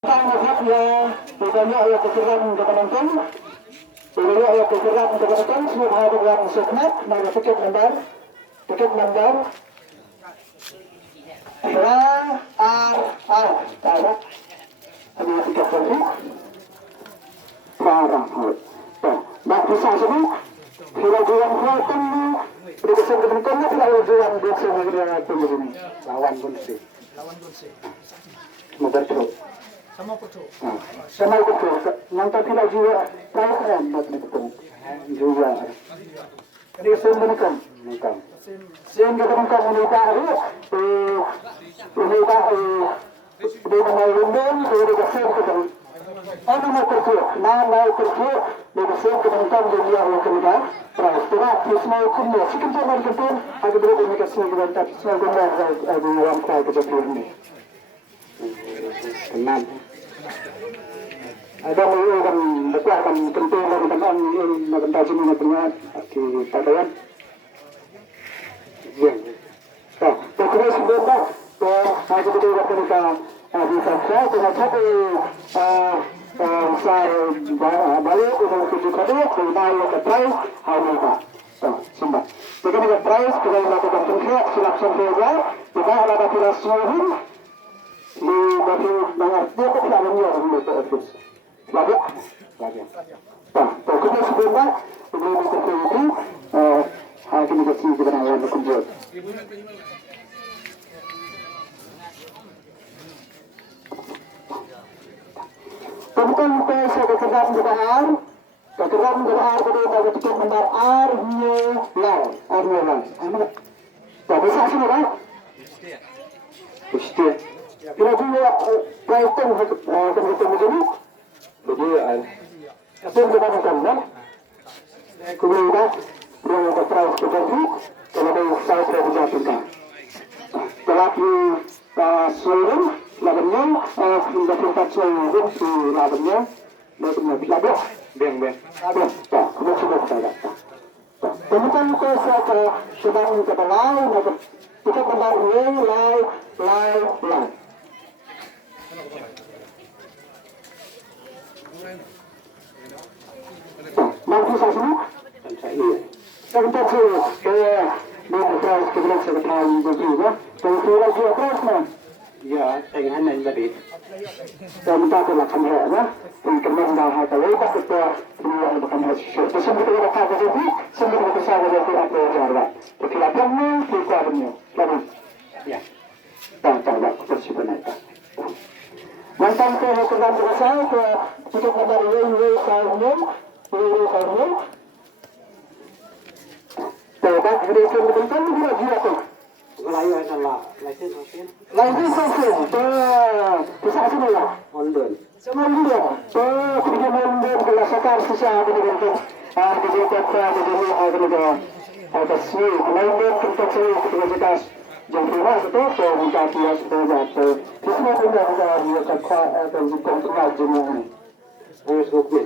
Ya, misalnya ayat keseran untuk penonton, misalnya ayat keseran untuk penonton, semua ada yang sukmat, mana tiket lembar, tahu, ada tiket lembar, parah, tak bisa semua, kalau jualan kelihatan, berkesan penontonnya, kalau jualan biasa dengan begini, lawan Bunsi, motor terus. Sama kucu. Nonton tidak juga perayaan buat itu juga. Jadi sebenarnya bukan. Sehingga teman-teman ini baru, ini di mana London, di dasar kita. Nama terkait, di dasar teman-teman di luar negeri. Setelah semua kumpulan, sekitar hari itu, ada beberapa kasih kita tapi semua kumpulan ada yang kaya kita ini. Tenang. Ada yang betul akan penting teman-teman yang mengenai jenis punya kita tahu. Ya. Terus sebentar, saya juga akan kita bisa saya dengan satu saya balik untuk tujuh kali dari ke price harga. Sembah. Jadi dengan price kita lakukan konkret silap sempurna, tidak ada tidak semua. Di bagi banyak dia kok tidak menjual itu terus. Lagi. Pokoknya sebentar ini terjadi hari ini kita akan berkunjung. Tentang saya kekerjaan berhar kedua bagi tiket lembar Arnyolan. Tak bisa semua. Mesti. Kira juga kaitan dengan begini. Jadi apa yang kita lakukan? Kemudian yang terus terjadi kalau saya sudah dijatuhkan. Tetapi seluruh lawannya mendapat seluruh lawannya lalu beng. Tak, kemudian sudah kita. Kemudian saya sedang kita lain kita kembali live. Mampu saya semua? Sebentar saya terus kebetulan sekali begitu. Terus lagi apa? Ya, saya hanya tadi. Saya minta ke kamera, kemudian dah ada lagi kita dia bukan hasil. Tersebut kita akan jadi sebelum kita sampai di apa jalan. Kita akan kita punya. Lalu, ya. Tak terus sebenarnya. Mantan ke hukuman berasal ke untuk membawa Saunium. Tidak, hari itu betul juga dia tu. Layu adalah license. Bisa semua. London. Semua London. Kemudian London berdasarkan sosial betul. Jadi kata ada sini London tentang universitas. Jadi itu kita tidak sudah semua sudah dia kata tentang jenis. Harus rukun.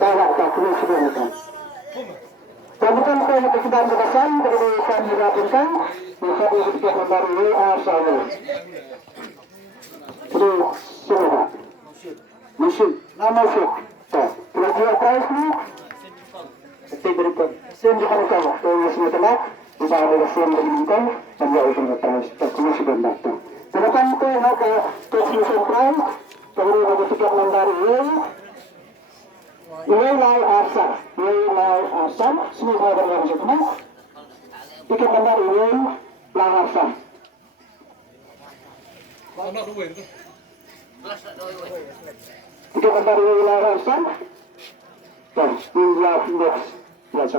Tak perlu sebenarnya. Kemudian saya kesudahan berkesan dari kami rapatkan bisa disebut membaru asal. Terus semua. Musim. Nama musim. Kerja price ni. Seperti berikut. Sen kalau semua telah bisa ada sen berikut dan juga price. Terus sebenarnya. Kemudian saya ke musim price. Kemudian ada tiket membaru. Nilai asal, semua berlaku semua. Tiket lembar nilai asal. Tiket lembar nilai asal. Dan jumlah indeks biasa.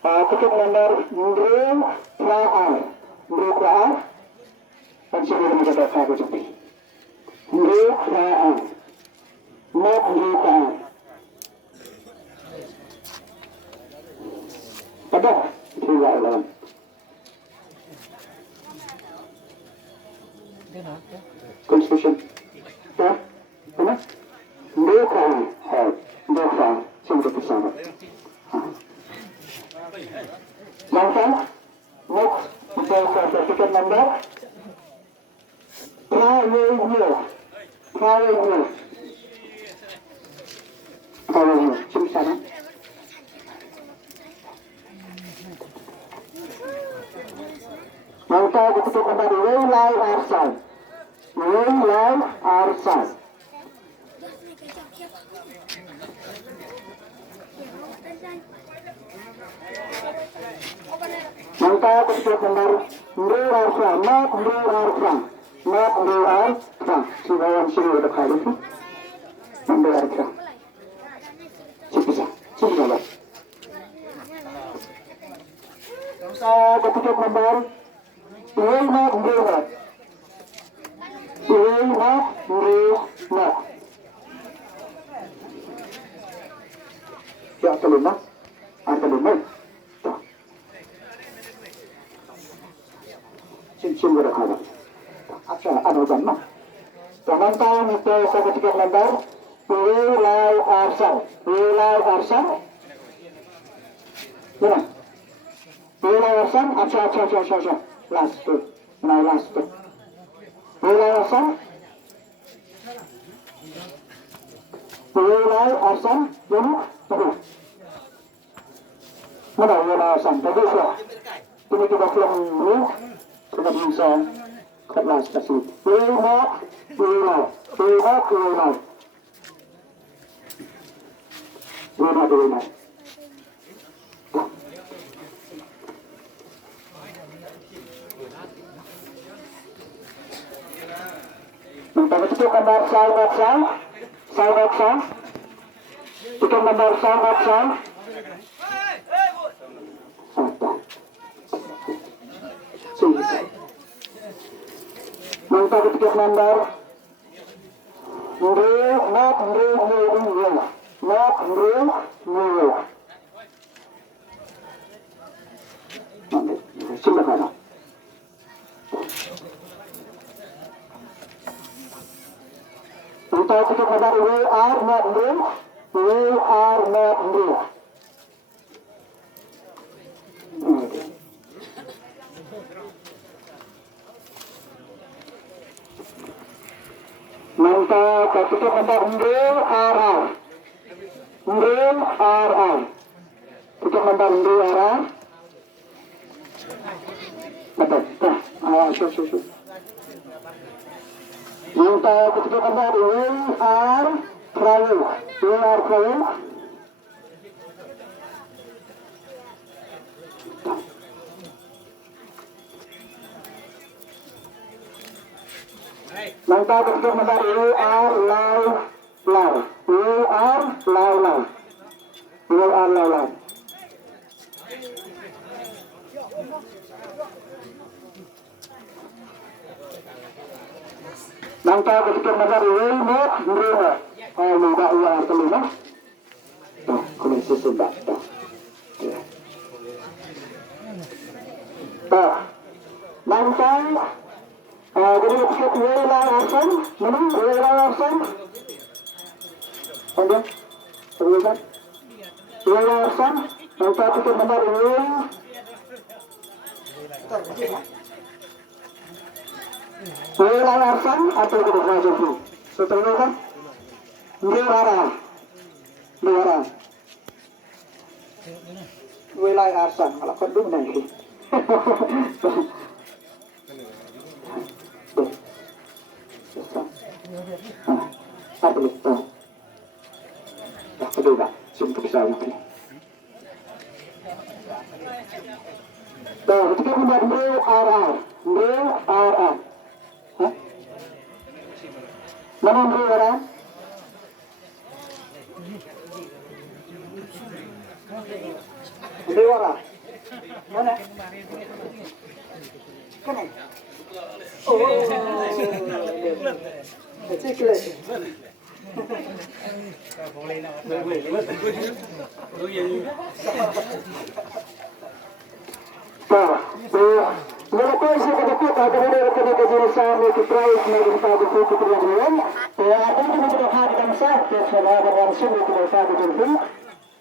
Tiket lembar nilai dan sebelum kita tahu jadi nilai ada tidak lawan. Constitution. Ya, mana? Mereka, sungguh bersama. Maka, next kita sertifikat number. Nah, ini Triangle. Triangle. Sini sana. Maka ditutup kembali Waylay Arsan. Waylay Arsan. Maka ditutup kembali Ndur Arsan. Not Ndur Arsan. Not Ndur Arsan. Sibawan sini udah kali itu. Ndur Arsan. Bisa. Bisa. Maka ditutup kembali Waylay Ndur. Waylay Ndur. Ya, kelima. Kelima. Tuh. Sim berapa? Ada jam. Jangan tahu itu ketika lembar Waylay Arsan. Waylay Arsan. Mana? Waylay Arsan. Acha. Last tuh. Nah, last tuh. Waylay Arsan. Waylay Arsan. Mana? Mana Waylay Arsan? Tadi sudah. Ini kita pulang dulu. Sudah bisa. Kelas kasih. Waylay. Minta itu gambar sahabat. Itu gambar sahabat. Minta itu gambar Silakan. Untuk kita kabar we are not real. Mantap, kita kabar real are. Kita kabar real are. Betul. Su. Minta ketika kembali we are trying. Minta ketika kembali we are live. Maka ketika nazar remote berubah. Mudah ia kelima. Tuh, komisi sudah. Tuh. Maka jadi ikut Waylay Arsan. Mana Waylay Arsan? Ada? Terlihat? Waylay Arsan. Maka ketika nazar Waylay Arsan atau kita masuk dulu. Setelah kan, Ndur Waylay Arsan. Kalau kau dulu nanti. Apa itu? Kedua, untuk saya ini. Tuh, ketika membuat Ndur Mana Ndur Mana? Kana? Oh. Ciklet. Melakukan seketika kemudian ketika jurusan itu price menjadi pada suku perjalanan akan dilakukan dan sah sesuai dengan sumber kebiasaan itu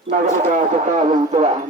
bagaimana kita yang telah